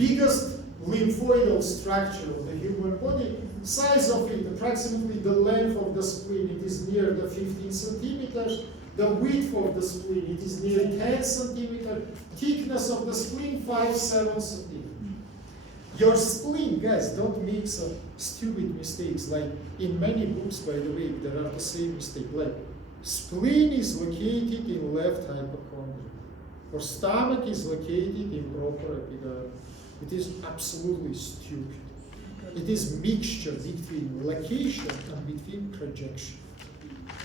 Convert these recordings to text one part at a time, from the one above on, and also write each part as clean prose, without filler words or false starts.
biggest lymphoidal structure of the human body. Size of it, approximately the length of the spleen, it is near the 15 centimeters. The width of the spleen, it is near 10 centimeters. Thickness of the spleen, 5-7 centimeters. Your spleen, guys, don't make some stupid mistakes. Like in many books, by the way, there are the same mistake. Like spleen is located in left hypochondria, or stomach is located in proper epigastrium. It is absolutely stupid. It is mixture between location and between projection.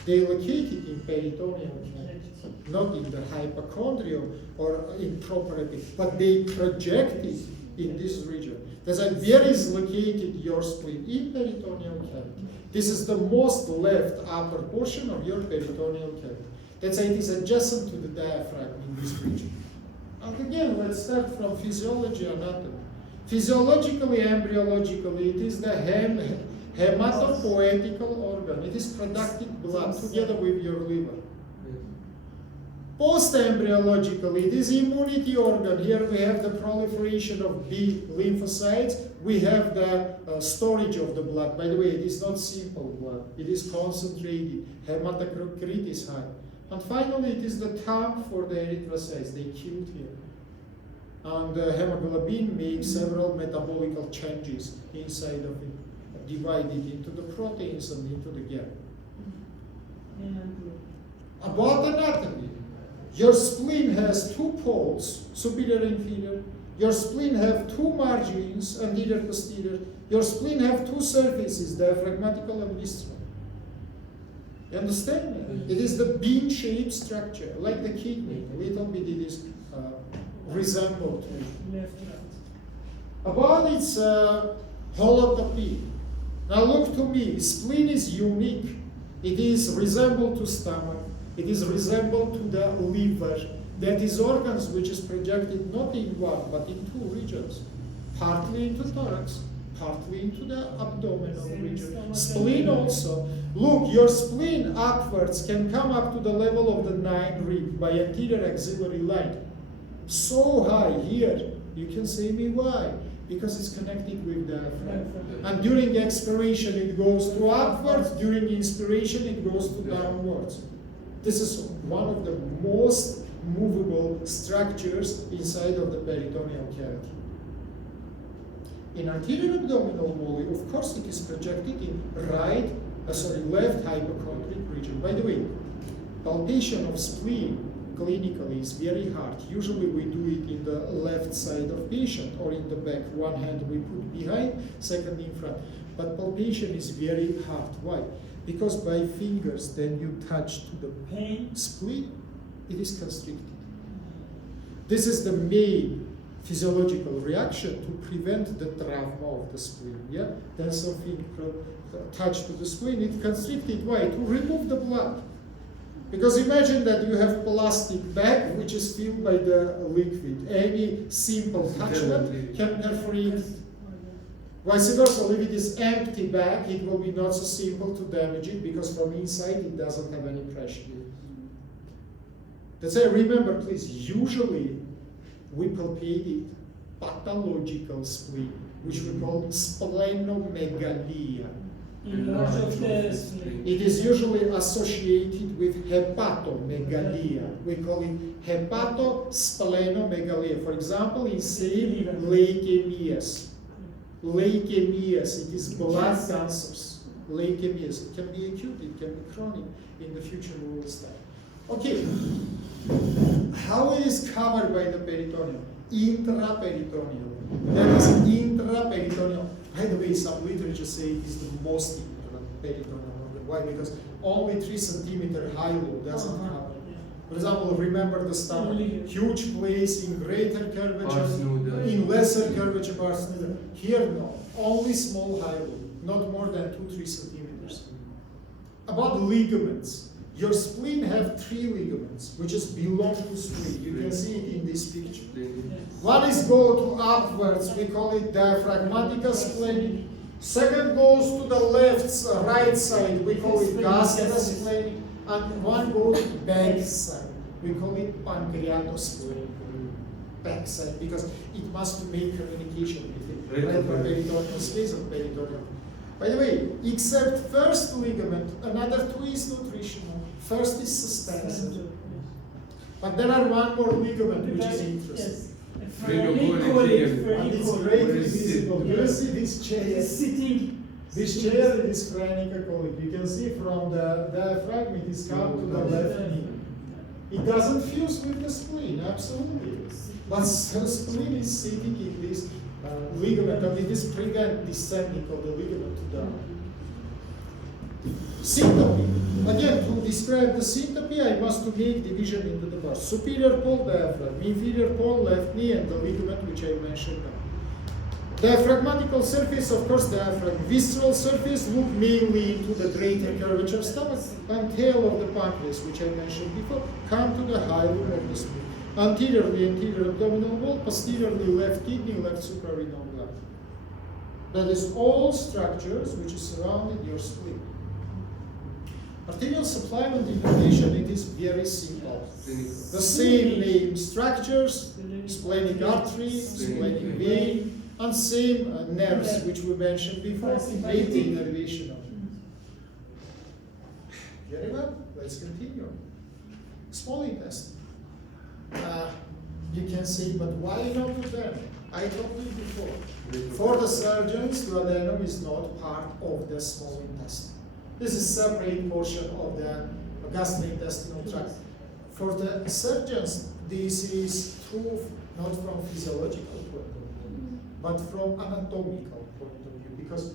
They located in peritoneal cavity, not in the hypochondrium or in proper epigastrium, but they projected in this region. That's why where is located your spleen? In peritoneal cavity. This is the most left upper portion of your peritoneal cavity. That's why it is adjacent to the diaphragm in this region. And again, let's start from physiology, anatomy. Physiologically, embryologically, it is the hematopoietic organ. It is conducting blood together with your liver. Post-embryologically, it is immunity organ. Here we have the proliferation of B lymphocytes. We have the storage of the blood. By the way, it is not simple blood. It is concentrated. Hematocrit is high. And finally, it is the thumb for the erythrocytes. They killed here. And hemoglobin makes several metabolic changes inside of it, divided into the proteins and into the gap. About anatomy, your spleen has two poles, superior and inferior. Your spleen have two margins, anterior, posterior. Your spleen have two surfaces, diaphragmatical and visceral. You understand? It is the bean-shaped structure, like the kidney. A little bit it is resembled. About its holotopy. Now look to me. Spleen is unique. It is resembled to stomach. It is resembled to the liver. That is organs which is projected not in one but in two regions, partly into thorax, partly into the abdominal region. Spleen also. Look, your spleen upwards can come up to the level of the 9th rib by anterior axillary line. So high here. You can say me why? Because it's connected with the diaphragm. And during expiration it goes to upwards, during inspiration it goes to downwards. This is one of the most movable structures inside of the peritoneal cavity. In anterior abdominal wall, of course, it is projected in left hypochondric region. By the way, palpation of spleen clinically is very hard. Usually we do it in the left side of patient or in the back. One hand we put behind, second in front. But palpation is very hard. Why? Because by fingers, then you touch to the spleen, it is constricted. This is the main physiological reaction to prevent the trauma of the spleen. Yeah, then something touched to the spleen, it constricted. Why? To remove the blood. Because imagine that you have plastic bag which is filled by the liquid. Any simple touchment can perforate. Vice versa, if it is empty bag, it will be not so simple to damage it because from inside it doesn't have any pressure. That's why remember, please, usually we palpate pathological spleen, which we call splenomegalia. It is usually associated with hepatomegalia. We call it hepatosplenomegalia. For example, in say leukemias. Leukemias, it is blood cancers. Leukemias, it can be acute, it can be chronic. In the future we will start. Okay, how it is covered by the peritoneum? Intraperitoneal. That is intraperitoneal. By the way, some literature say it is the most important peritoneal organ. Why? Because only 3 centimeter high-low doesn't cover. For example, remember the stomach. Huge place in greater curvature, in lesser curvature parts. Here, no. Only small high-low, not more than 2-3 centimeters. About ligaments. Your spleen have 3 ligaments, which is belong to spleen. You can see it in this picture. One is go to upwards, we call it diaphragmatic splenic. Second goes to the right side, we call it gastrosplenic. And one goes to back side, we call it pancreatosplenic. backside because it must make communication with the retroperitoneal space and peritoneal. By the way, except first ligament, another two is nutritional. First is suspensor. But there are one more ligament which is interesting. And it's greatly visible. You see this chair? Sitting. This chair is phrenicocholic. You can see from the diaphragm it is come to the left knee. It doesn't fuse with the spleen, absolutely. But the spleen is sitting in this ligament, and it is prevent descending of the ligament to down. Syncope. Again, to describe the syncope, I must make division into the parts. Superior pole diaphragm, inferior pole left knee, and the ligament which I mentioned now. Diaphragmatical surface, of course, diaphragm. Visceral surface look mainly into the greater curvature stomach and tail of the pancreas, which I mentioned before, come to the hilum of the spleen. Anteriorly, anterior abdominal wall, posteriorly left kidney, left suprarenal gland. That is all structures which is surrounding your spleen. Arterial supply and innervation, it is very simple. The same name structures, splenic artery, splenic vein, and same nerves which we mentioned before, make the innervation of it. Very well, let's continue. Small intestine. You can say, but why not to them? I told you before. For the surgeons, the duodenum is not part of the small intestine. This is a separate portion of the gastrointestinal tract. For the surgeons, this is true not from physiological point of view, but from anatomical point of view, because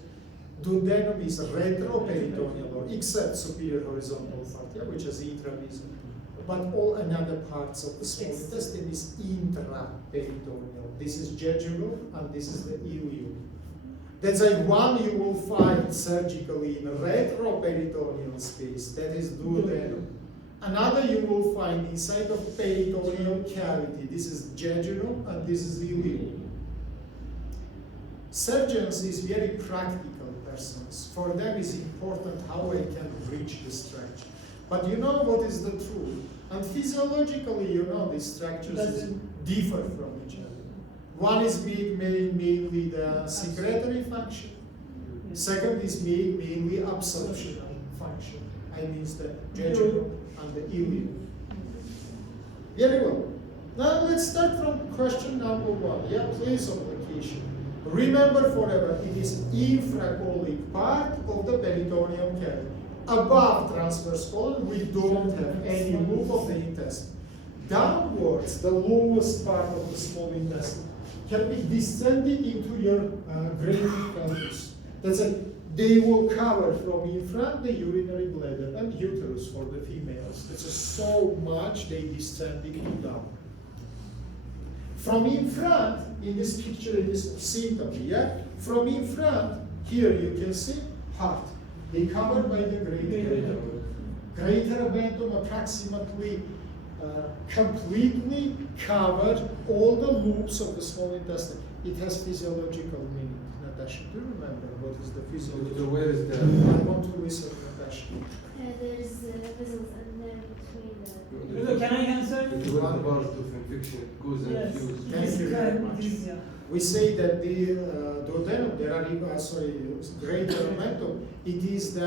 duodenum is retroperitoneal, or except superior horizontal part, yeah, which is intravascular. But all another parts of the small intestine is intraperitoneal. This is jejunum and this is the ileum. That's like one you will find surgically in retroperitoneal space, that is duodenum. Another you will find inside of peritoneal cavity. This is jejunum and this is ileum. Surgeons is very practical persons. For them it's important how I can reach the structure. But you know what is the truth? And physiologically, you know, these structures differ from each other. One is made mainly the secretory function. Second is made mainly absorptional function. I mean the jejunum and the ileum. Very well. Now let's start from question number one. Yeah, place of location. Remember forever, it is infracolic part of the peritoneal cavity. Above transverse colon, we don't have any loop of the intestine. Downwards, the lowest part of the small intestine can be descending into your great pelvis. That's it. They will cover from in front the urinary bladder and uterus for the females. That's so much they descending down. From in front, in this picture, it is syncope, yeah? From in front, here you can see heart. They covered by the greater abdomen. Greater abdomen approximately completely covered all the loops of the small intestine. It has physiological meaning. Natasha, do you remember what is the physiological meaning? Where is that? I want to listen, Natasha. There is vessels and there between the... Can I answer? It's one part of infection. It goes and fuse. Thank you very much. We say that the duodenum, there are greater momentum. It is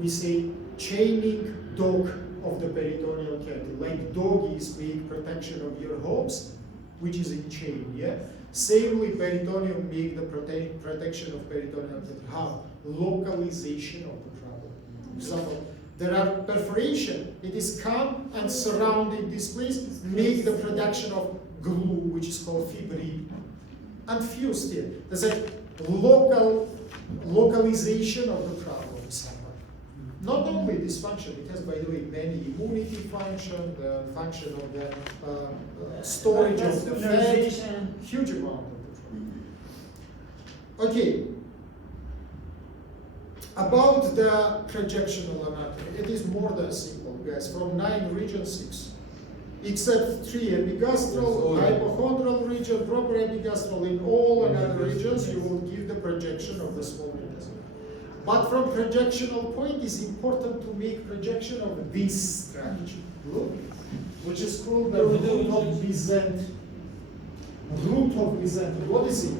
we say chaining dog of the peritoneal cavity. Like doggies make protection of your homes, which is in chain, yeah? Samely peritoneum make the protection of peritoneal cavity. How? Localization of the problem. For example, there are perforation. It is come and surrounding this place, make the production of glue, which is called fibrin, and fused here. There's a localization of the problem. Not only this function, it has, by the way, many immunity function, the function of the storage of the fat, huge amount of the. Okay. About the projectional anatomy, it is more than simple, guys. From 9 regions, 6. Except 3 epigastral, hypochondral region, proper epigastral, in all another regions, you will give the projection of the small intestine. But from projectional point, it's important to make projection of this structure. Look, which is called the root of mesentery. Root of mesentery. What is it?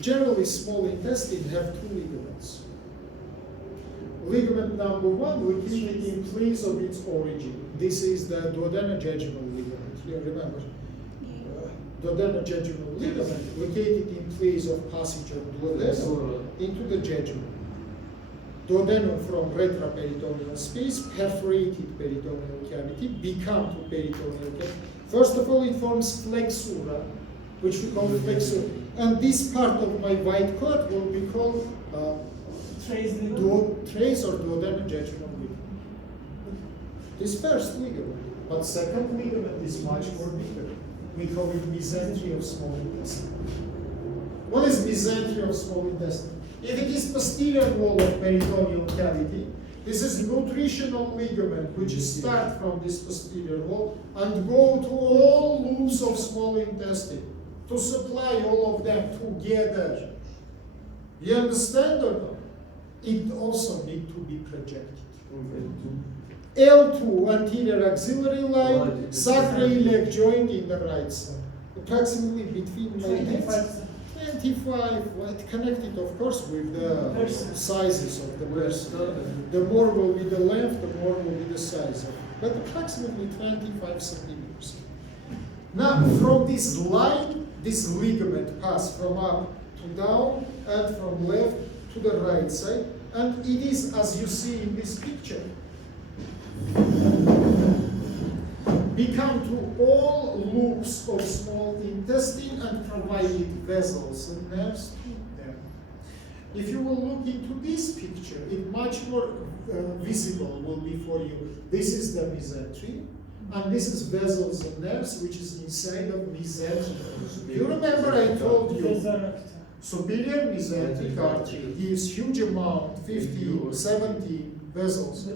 Generally, small intestine have two ligaments. Ligament number one, located in place of its origin. This is the duodenojejunal ligament. You remember? Duodenojejunal ligament located in place of passage of duodenum into the jejunum. Duodenum from retroperitoneal space, perforated peritoneal cavity, become to peritoneal cavity. First of all, it forms flexura, which we call flexura. And this part of my white coat will be called trace or duodenojejunal ligament. This first ligament, but second ligament is much more bigger. We call it mesentery of small intestine. What is mesentery of small intestine? If it is posterior wall of peritoneal cavity, this is nutritional ligament which start from this posterior wall and go to all loops of small intestine to supply all of them together. You understand or not? It also need to be projected. L2, anterior axillary line, sacroiliac joint in the right side. Approximately between my hands. 25, connected of course with the sizes of the person. The more will be the length, the more will be the size of it. But approximately 25 centimeters. Now from this line, this ligament pass from up to down and from left to the right side. And it is as you see in this picture. Become to all loops of small intestine and provided vessels and nerves to them. If you will look into this picture, it much more visible will be for you. This is the mesentery, and this is vessels and nerves, which is inside of mesentery. You remember I told you, superior mesenteric artery gives huge amount, 50, 70 vessels.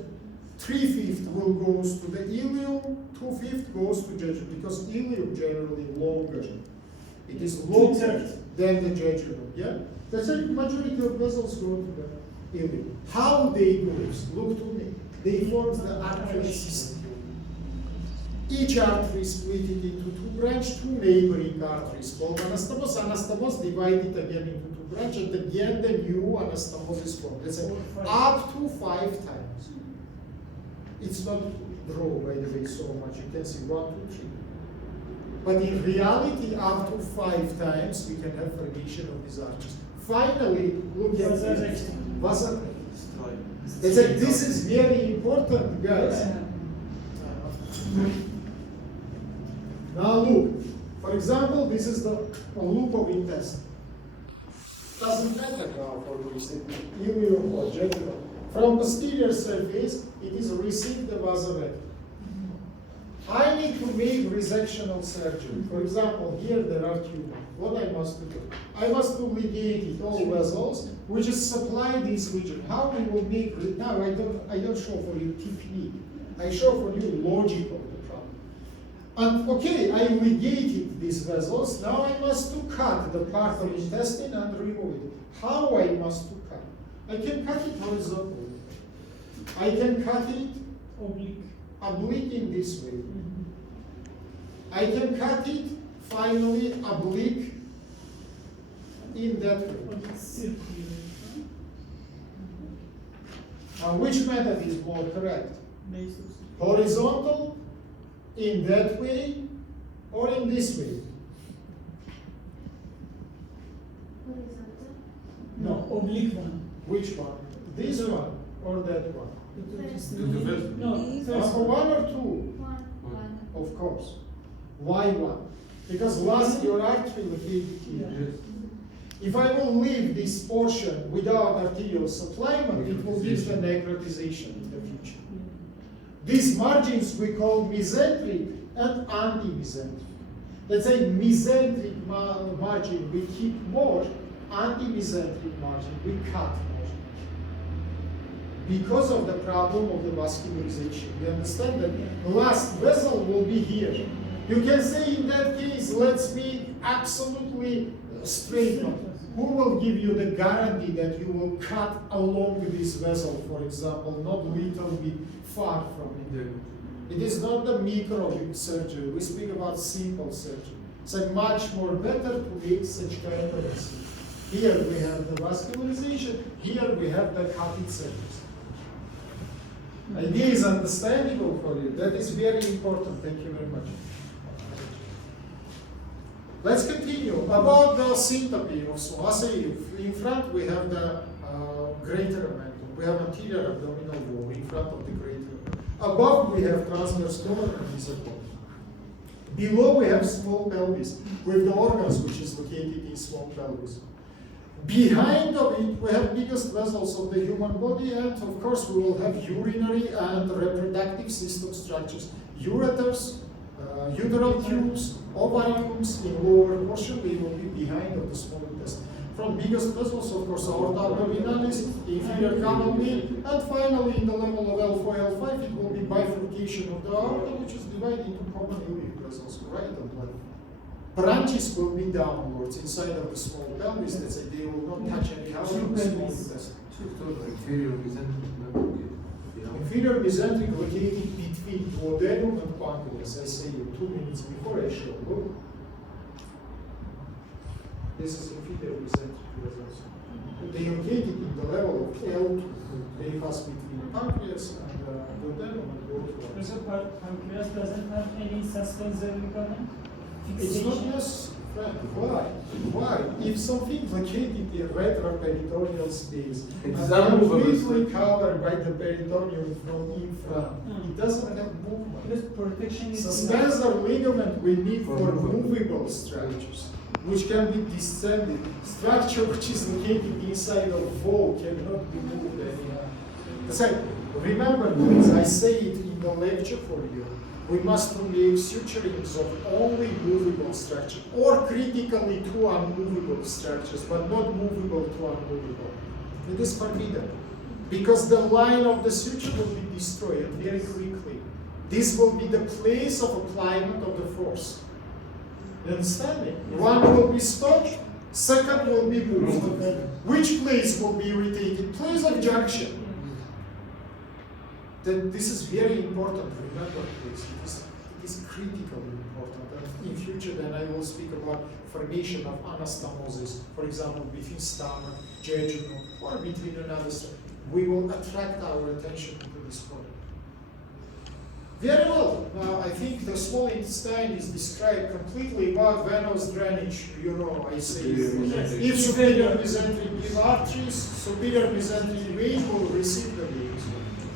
3/5 will goes to the ileum, 2/5 goes to jejunum, because ileum generally longer. It is longer than the jejunum, yeah? That's why majority of vessels go to the ileum. How they go? Look to me. They form the artery system. Each artery is split into two branches, two neighboring arteries called anastomose. Anastomose divided again into two branches, and again the new anastomose is formed. Let's say up to 5 times. It's not draw, by the way, so much. You can see 1, 2, 3. But in reality, up to 5 times, we can have formation of these arches. Finally, look at this. It's like, this is very important, guys. Now look, for example, this is the loop of intestine. Doesn't matter now for this, ileum or jejunum. From posterior surface, it is received the vasorectum. I need to make resectional surgery. For example, here there are tumors. What I must do? I must ligate it, all vessels, which is supply this region. How we will make it? Now I don't show for you technique. I show for you logic of the problem. And okay, I ligated these vessels. Now I must to cut the part of intestine and remove it. How I must to cut? I can cut it horizontally. I can cut it oblique in this way. I can cut it finally oblique in that way. Now, which method is more correct? Horizontal in that way or in this way? Horizontal. No, oblique one. Which one? This one or that one? No, first One or two? One. Of course. Why one? Because last your artery located here. Yes. If I will leave this portion without arterial supplyment, it will give the necrotization in the future. These margins we call mesenteric and anti-mesenteric. Let's say mesenteric margin we keep more, anti-mesenteric margin we cut more. Because of the problem of the vascularization. You understand that last vessel will be here. You can say in that case, let's be absolutely straight on. Who will give you the guarantee that you will cut along this vessel, for example, not little bit far from it? It is not the micro surgery. We speak about simple surgery. So much more better to make such kind of procedure. Here we have the vascularization. Here we have the cutting surgery. Idea is understandable for you. That is very important. Thank you very much. Let's continue. About the syncope also. I say in front we have the greater omentum. We have anterior abdominal wall in front of the greater. Above we have transverse colon and mesocolon. Below we have small pelvis with the organs which is located in small pelvis. Behind of it we have biggest vessels of the human body, and of course we will have urinary and reproductive system structures. Ureters, uteral tubes, ovariums in lower portion, they will be behind of the small intestine. From biggest vessels, of course, aorta abdominalis, inferior canal vein, and finally in the level of L4, L5, it will be bifurcation of the aorta, which is divided into common iliac vessels, right and left. Branches will be downwards inside of the small pelvis, that's it, they will not touch any house of the small intestine. Inferior mesenteric located between duodenum and pancreas. I say you 2 minutes before I show. Look. This is inferior mesenteric vessels. They located in the level of L2. They pass between pancreas and duodenum and go to Professor, pancreas doesn't have any suspensory ligament? It's not necessary. Why? Why? If something located in retroperitoneal space and completely covered by the peritoneum from in front, it doesn't have movement. Because protection is Suspensor ligament we need for movable structures, which can be descended. Structure which is located inside of wall cannot be moved anyhow. So, remember, please, I say it in the lecture for you. We must make suturings of only movable structure, or critically two unmovable structures, but not movable to unmovable. It is forbidden, because the line of the suture will be destroyed very quickly. This will be the place of appliement of the force. You understand me? One will be stopped, second will be moved. Which place will be irritated? Place of junction. Then this is very important. Remember, please. It is critically important. And in future, then I will speak about formation of anastomosis, for example, between stomach, jejunum, or between another structure. We will attract our attention to this point. Very well. Now, I think the small intestine is described completely about venous drainage. You know, I say if superior mesenteric give arteries, superior mesenteric vein will receive the veins.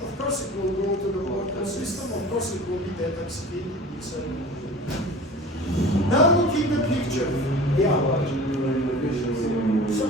Of course, it will go to the portal system. Of course, it will be detoxified inside. Now look in the picture. Yeah. So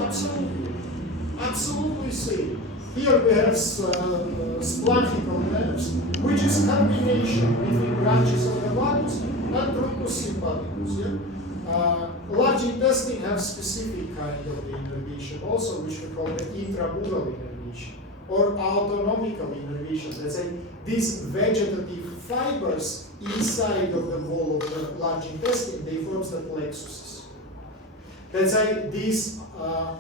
absolutely same. Here we have splanchical nerves, which is combination between branches of the vagus and truncus sympathicus. Yeah? Large intestine have specific kind of innervation, also which we call the intramural innervation, or autonomical innervation. Let's say these vegetative fibers inside of the wall of the large intestine, they form the plexuses. Let's say this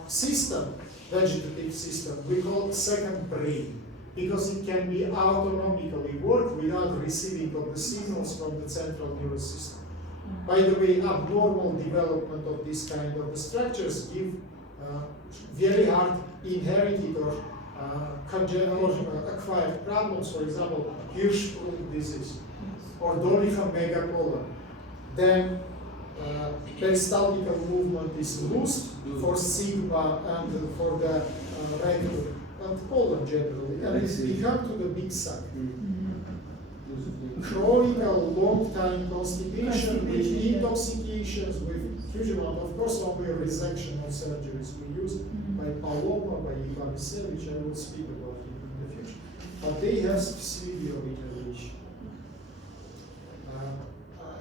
system, vegetative system, we call second brain, because it can be autonomically work without receiving of the signals from the central nervous system. By the way, abnormal development of this kind of structures give very hard inherited or acquired problems, for example, Hirschsprung disease or Doricha megacolon. Then peristaltical movement is loose for sigma and for the rectum and colon generally, and it's become to the big sac. Chronic long-time constipation with intoxications, with huge amount, of course, only resectional surgeries we use by Paloma, by Ivanisevich, which I will speak about in the future. But they have severe innervation.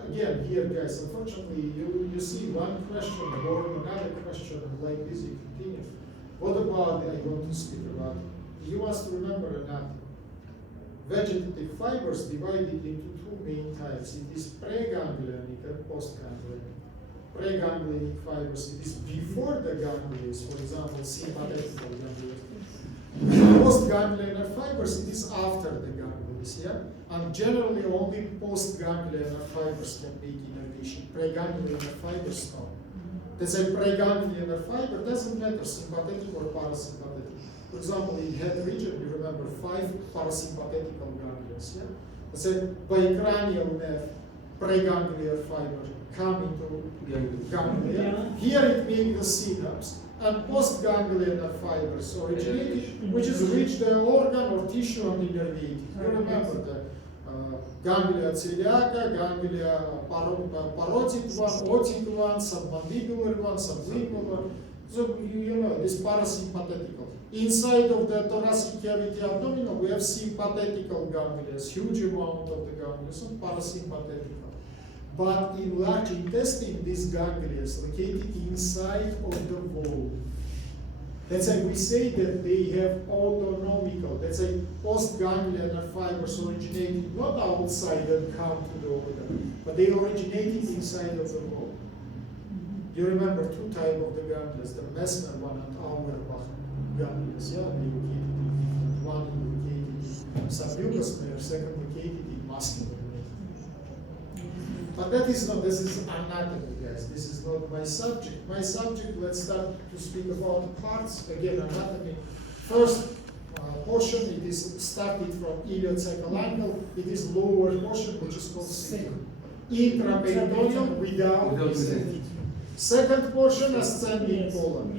Again, here, guys, unfortunately, you see one question or another question, and like this you continue. What about, I want to speak about, you must remember anatomy. Vegetative fibers divided into two main types. It is preganglionic and postganglionic. Preganglionic fibers, it is before the ganglions, for example, sympathetical ganglions. Postganglionic fibers, it is after the ganglions, yeah? And generally only postganglion fibers can make innervation. Preganglion fibers no. Let's say preganglion fiber doesn't matter, sympathetic or parasympathetic. For example, in head region, you remember 5 parasympathetic ganglions. Yeah? Let's say bicranial nerve, preganglion fiber come into ganglia. Here it makes the synapse, and postganglion fibers originated, which is reach the organ or tissue and innervate. You remember the ganglia celiaca, ganglia parotid one, otic one, submandibular one, sublingual one. So you know this parasympathetical. Inside of the thoracic cavity abdominal, we have sympathetical ganglia, huge amount of the ganglia, so parasympathetical. But in large intestine, these ganglia is located inside of the wall. That's why we say that they have autonomical, that's why postganglion fibers originated not outside and come to the organ, but they originated inside of the wall. You remember 2 types of the ganglia, the Messner one and Auerbach ganglia. Yeah, they located one located in submucous nerve, second located in muscular nerve. But that is not, this is anatomy, guys. This is not my subject. My subject, let's start to speak about parts. Again, anatomy. First portion, it is started from iliocecal angle. It is lower portion, which is called sacrum. Intraperitoneal without mesentery. Second portion, ascending colon.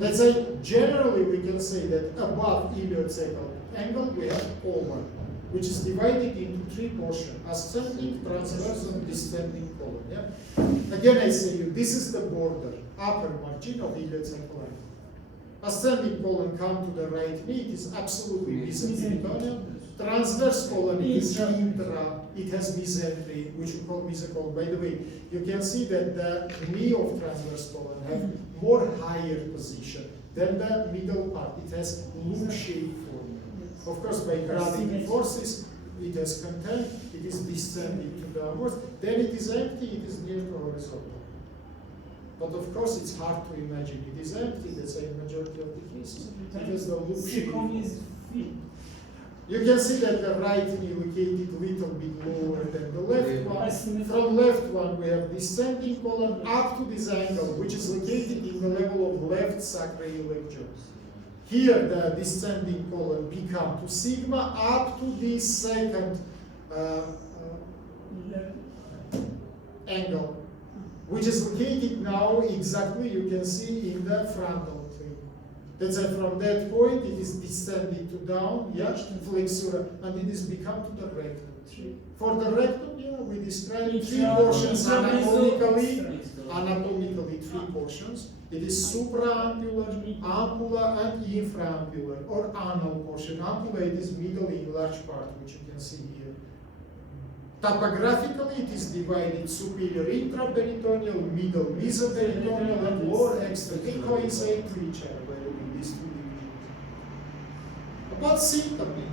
Let's say, generally we can say that above iliocecal angle, we have colon, which is divided into 3 portions: ascending, transverse, and descending colon. Yeah? Again, I say you, this is the border, upper margin of iliocecal angle. Ascending colon come to the right knee, it is absolutely mesoperitoneal. Transverse colon is intra, it has mesentery, which we call mesocolon. By the way, you can see that the knee of transverse colon have more higher position than the middle part. It has loop-shaped form. Of course, by gravity forces, it has content, it is descending to downwards. Then it is empty, it is near to horizontal. But of course, it's hard to imagine. It is empty, that's a majority of the cases. It has the loop-shaped form. You can see that the right knee located a little bit lower than the left one. From left one, we have descending colon up to this angle, which is located in the level of left sacroiliac. Here, the descending colon become to sigma up to this second angle, which is located now exactly, you can see, in the frontal. That's why from that point it is descending to down, yeah, flexura, and it is become to the rectum. For the rectum, yeah, we describe 3 portions anatomically, 3 portions. It is supraampular, ampulla, and infraampular, or anal portion. Ampulla, it is middle in large part, which you can see here. Topographically, it is divided superior intraperitoneal, middle mesoperitoneal, and lower extra. They coincide to each other, by the way, these 2 divisions. About symptoms.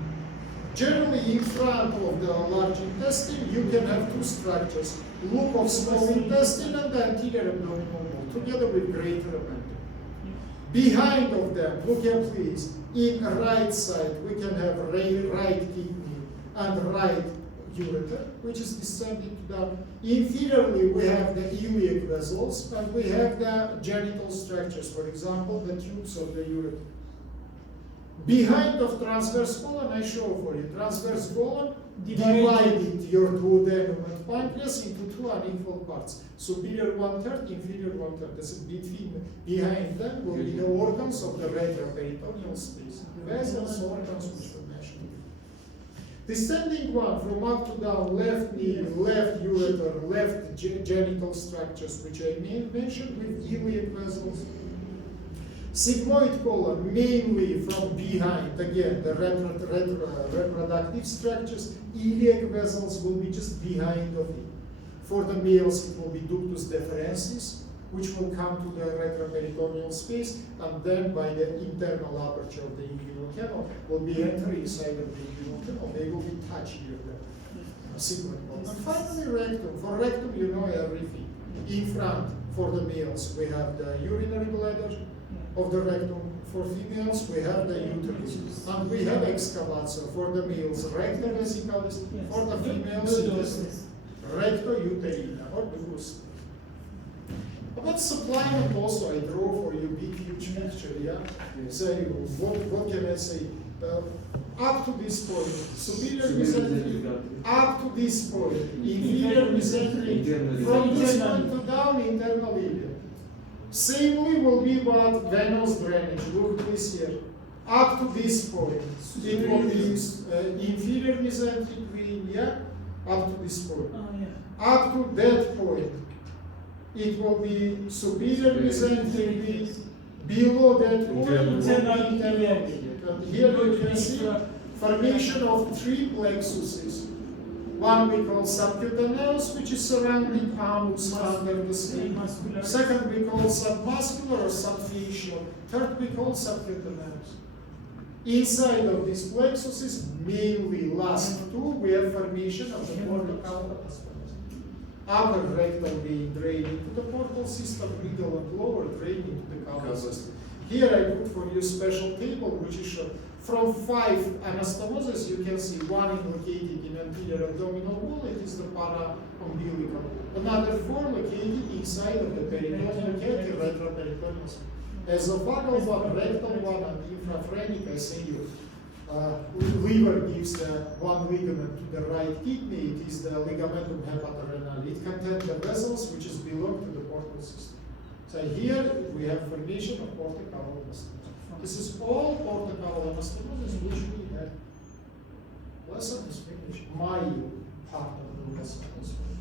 Generally, in front of the large intestine, you can have 2 structures: loop of small intestine and the anterior abdominal wall, together with greater abdomen. Behind of them, look here please, in right side, we can have right kidney and right ureter, which is descending to down. Inferiorly, we have the iliac vessels, and we have the genital structures, for example, the tubes of the ureter. Behind of transverse colon, I show for you. Transverse colon divided your duodenum and pancreas into 2 unequal parts. Superior 1/3, inferior 1/3. This is between, behind them will be the organs of the retroperitoneal space. Vessels, organs, which we mentioned. Descending one from up to down, left knee, left ureter, left genital structures, which I mentioned with iliac vessels. Sigmoid colon, mainly from behind, again, the reproductive structures. Iliac vessels will be just behind of it. For the males, it will be ductus deferensis, which will come to the retroperitoneal space, and then by the internal aperture of the inguinal canal, will be entering inside of the inguinal canal. They will be touched here, the sigmoid colon. And finally, rectum. For rectum, you know everything. In front, for the males, we have the urinary bladder. of the rectum. For females, we have the uterus, and we have excavator for the males, recto vesicalis. For the females, it is recto uterina or drus. About supplement also, I draw for you big huge picture. Yeah, say what can I say? Up to this point, superior mesentery. Up to this point, inferior mesentery. From this point to down, internal ileum. Samely will be what venous drainage. Look this here. Up to this point, it will be inferior mesentery vein, yeah? Up to this point. Up to that point, it will be superior mesentery vein. Below that point, it will be internal ileum. And here you can see formation of three plexuses. One we call subcutaneous, which is surrounding anus under the skin. Second we call submuscular or subfacial. Third we call subcutaneous. Inside of these plexuses, mainly last two, we have formation of the portal upper rectal vein draining to the portal system, middle and lower draining to the caudal system. Here I put for you special table which is shown. From 5 anastomoses, you can see one located in anterior abdominal wall, it is the para-umbilical. Another 4 located inside of the peritoneal cavity, retroperitoneal. Esophageal one, rectal one, and infraphrenic, I say you. Liver gives the one ligament to the right kidney, it is the ligamentum hepatorenale. It contains the vessels which is belong to the portal system. So here we have formation of portocaudal anastomosis. This is all portocaudal anastomosis which we had. Lesson is finished. My part of the lesson is finished.